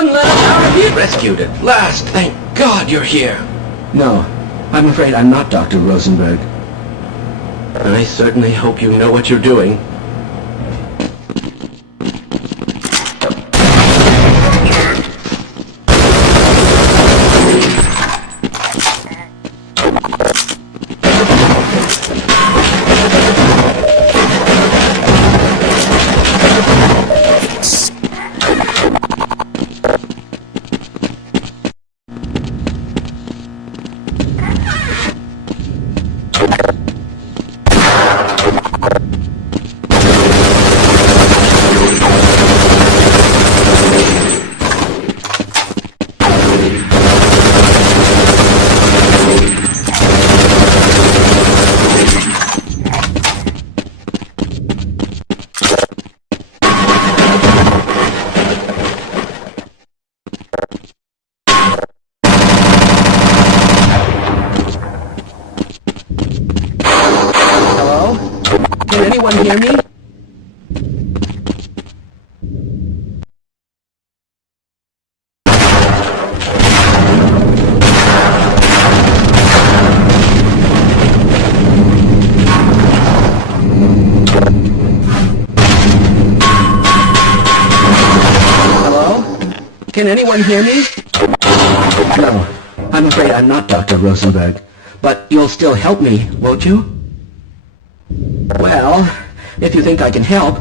Someone let us out of here! Rescued at last! Thank God you're here! No, I'm afraid I'm not Dr. Rosenberg. I certainly hope you know what you're doing. Can anyone hear me? Hello? Can anyone hear me? No, I'm afraid I'm not Dr. Rosenberg. But you'll still help me, won't you? Well, if you think I can help.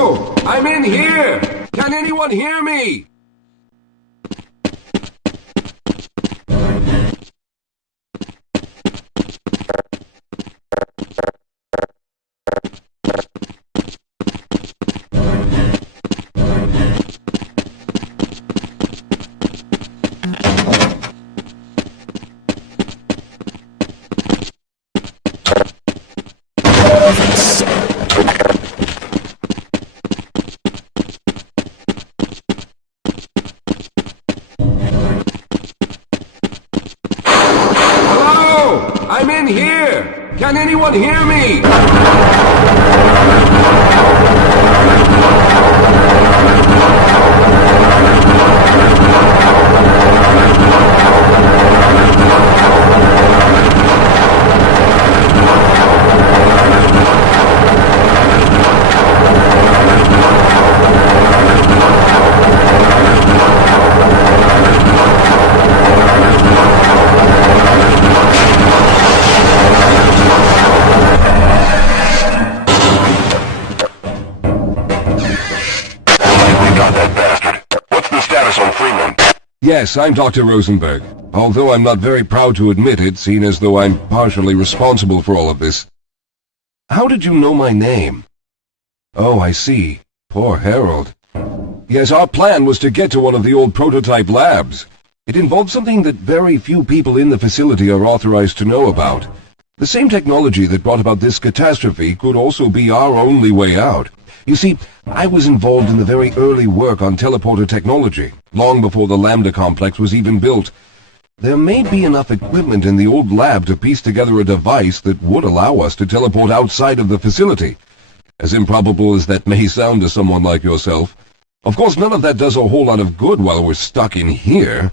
Hello? I'm in here! Can anyone hear me? Hello? I'm in here! Can anyone hear me? Yes, I'm Dr. Rosenberg, although I'm not very proud to admit it, seeing as though I'm partially responsible for all of this. How did you know my name? Oh, I see. Poor Harold. Yes, our plan was to get to one of the old prototype labs. It involved something that very few people in the facility are authorized to know about. The same technology that brought about this catastrophe could also be our only way out. You see, I was involved in the very early work on teleporter technology, long before the Lambda complex was even built. There may be enough equipment in the old lab to piece together a device that would allow us to teleport outside of the facility. As improbable as that may sound to someone like yourself. Of course, none of that does a whole lot of good while we're stuck in here.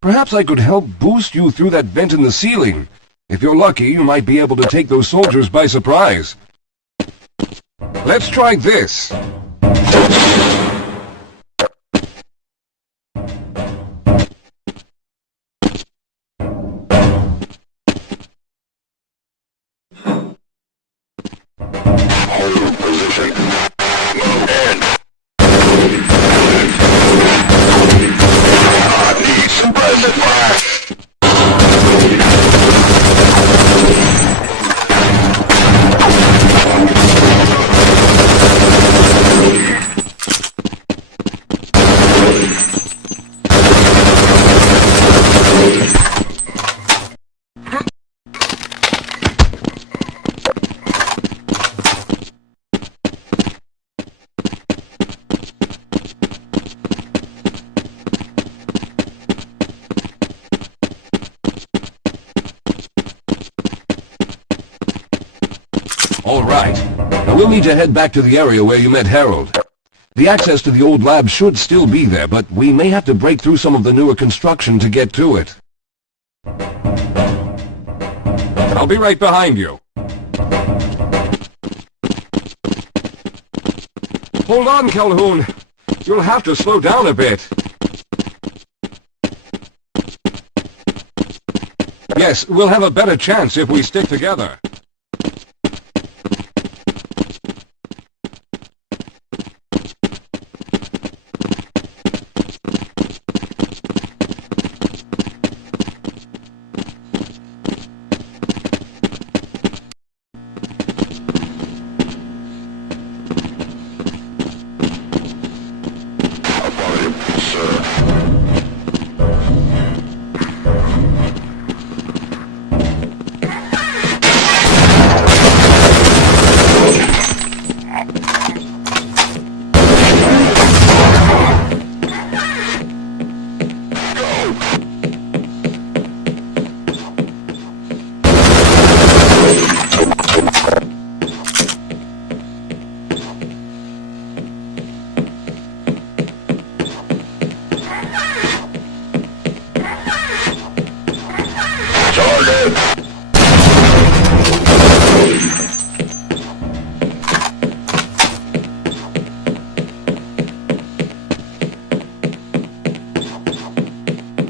Perhaps I could help boost you through that vent in the ceiling. If you're lucky, you might be able to take those soldiers by surprise. Let's try this. Hold position. Move in. Need suppressive fire. All right. Now we'll need to head back to the area where you met Harold. The access to the old lab should still be there, but we may have to break through some of the newer construction to get to it. I'll be right behind you. Hold on, Calhoun. You'll have to slow down a bit. Yes, we'll have a better chance if we stick together.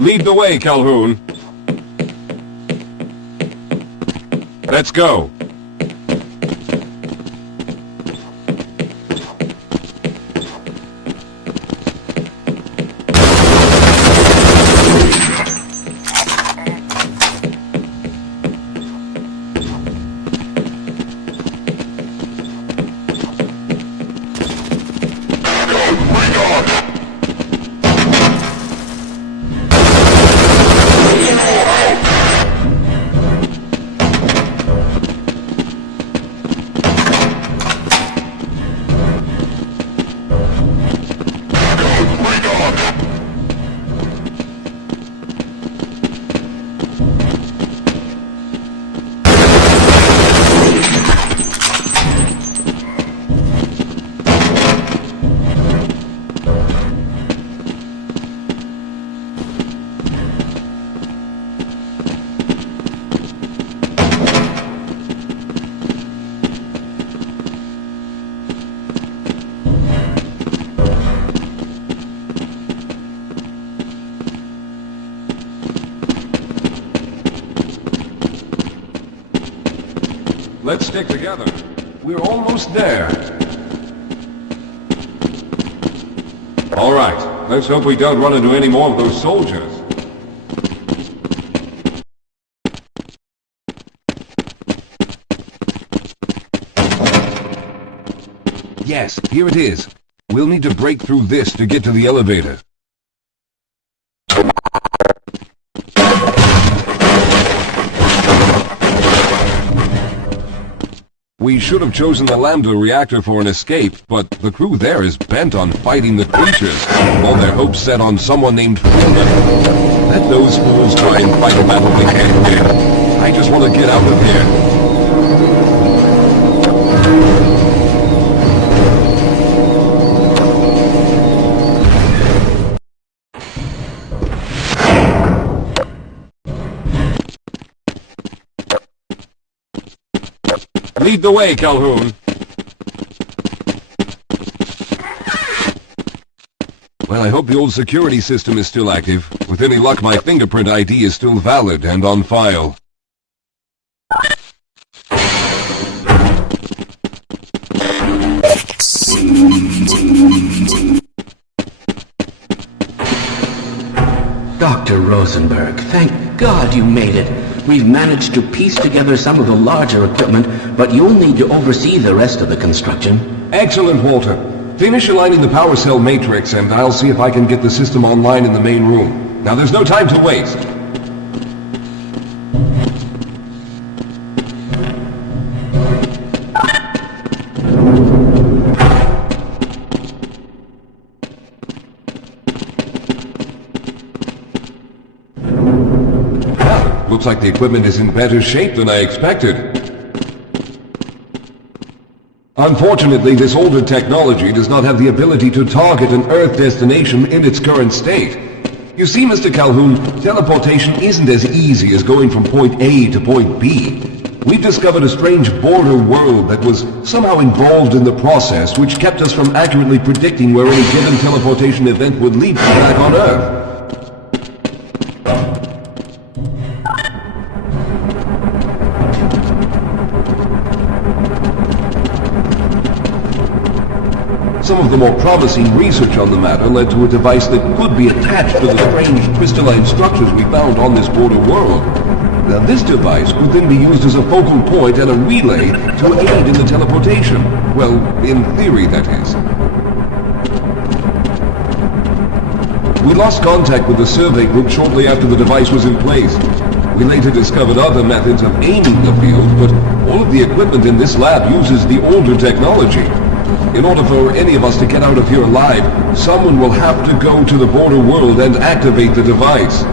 Lead the way, Calhoun. Let's go. Let's stick together. We're almost there. All right, let's hope we don't run into any more of those soldiers. Yes, here it is. We'll need to break through this to get to the elevator. We should have chosen the Lambda reactor for an escape, but the crew there is bent on fighting the creatures, all their hopes set on someone named Freeman. Let those fools try and fight a battle they can't win. I just want to get out of here. Lead the way, Calhoun. Well, I hope the old security system is still active. With any luck, my fingerprint ID is still valid and on file. Dr. Rosenberg, thank God you made it. We've managed to piece together some of the larger equipment, but you'll need to oversee the rest of the construction. Excellent, Walter. Finish aligning the power cell matrix, and I'll see if I can get the system online in the main room. Now, there's no time to waste. Looks like the equipment is in better shape than I expected. Unfortunately, this older technology does not have the ability to target an Earth destination in its current state. You see, Mr. Calhoun, teleportation isn't as easy as going from point A to point B. We've discovered a strange border world that was somehow involved in the process, which kept us from accurately predicting where any given teleportation event would lead to back on Earth. Some of the more promising research on the matter led to a device that could be attached to the strange crystalline structures we found on this border world. Now, this device could then be used as a focal point and a relay to aid in the teleportation. Well, in theory, that is. We lost contact with the survey group shortly after the device was in place. We later discovered other methods of aiming the field, but all of the equipment in this lab uses the older technology. In order for any of us to get out of here alive, someone will have to go to the border world and activate the device.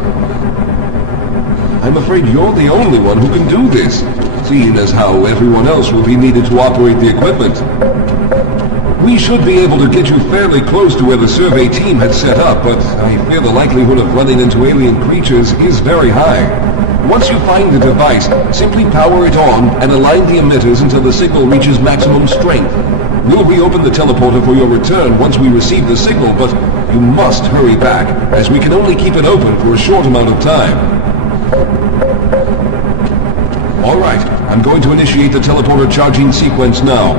I'm afraid you're the only one who can do this, seeing as how everyone else will be needed to operate the equipment. We should be able to get you fairly close to where the survey team had set up, but I fear the likelihood of running into alien creatures is very high. Once you find the device, simply power it on and align the emitters until the signal reaches maximum strength. We'll reopen the teleporter for your return once we receive the signal, but you must hurry back, as we can only keep it open for a short amount of time. All right, I'm going to initiate the teleporter charging sequence now.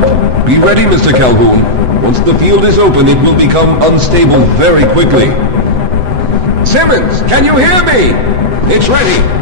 Be ready, Mr. Calhoun. Once the field is open, it will become unstable very quickly. Simmons, can you hear me? It's ready.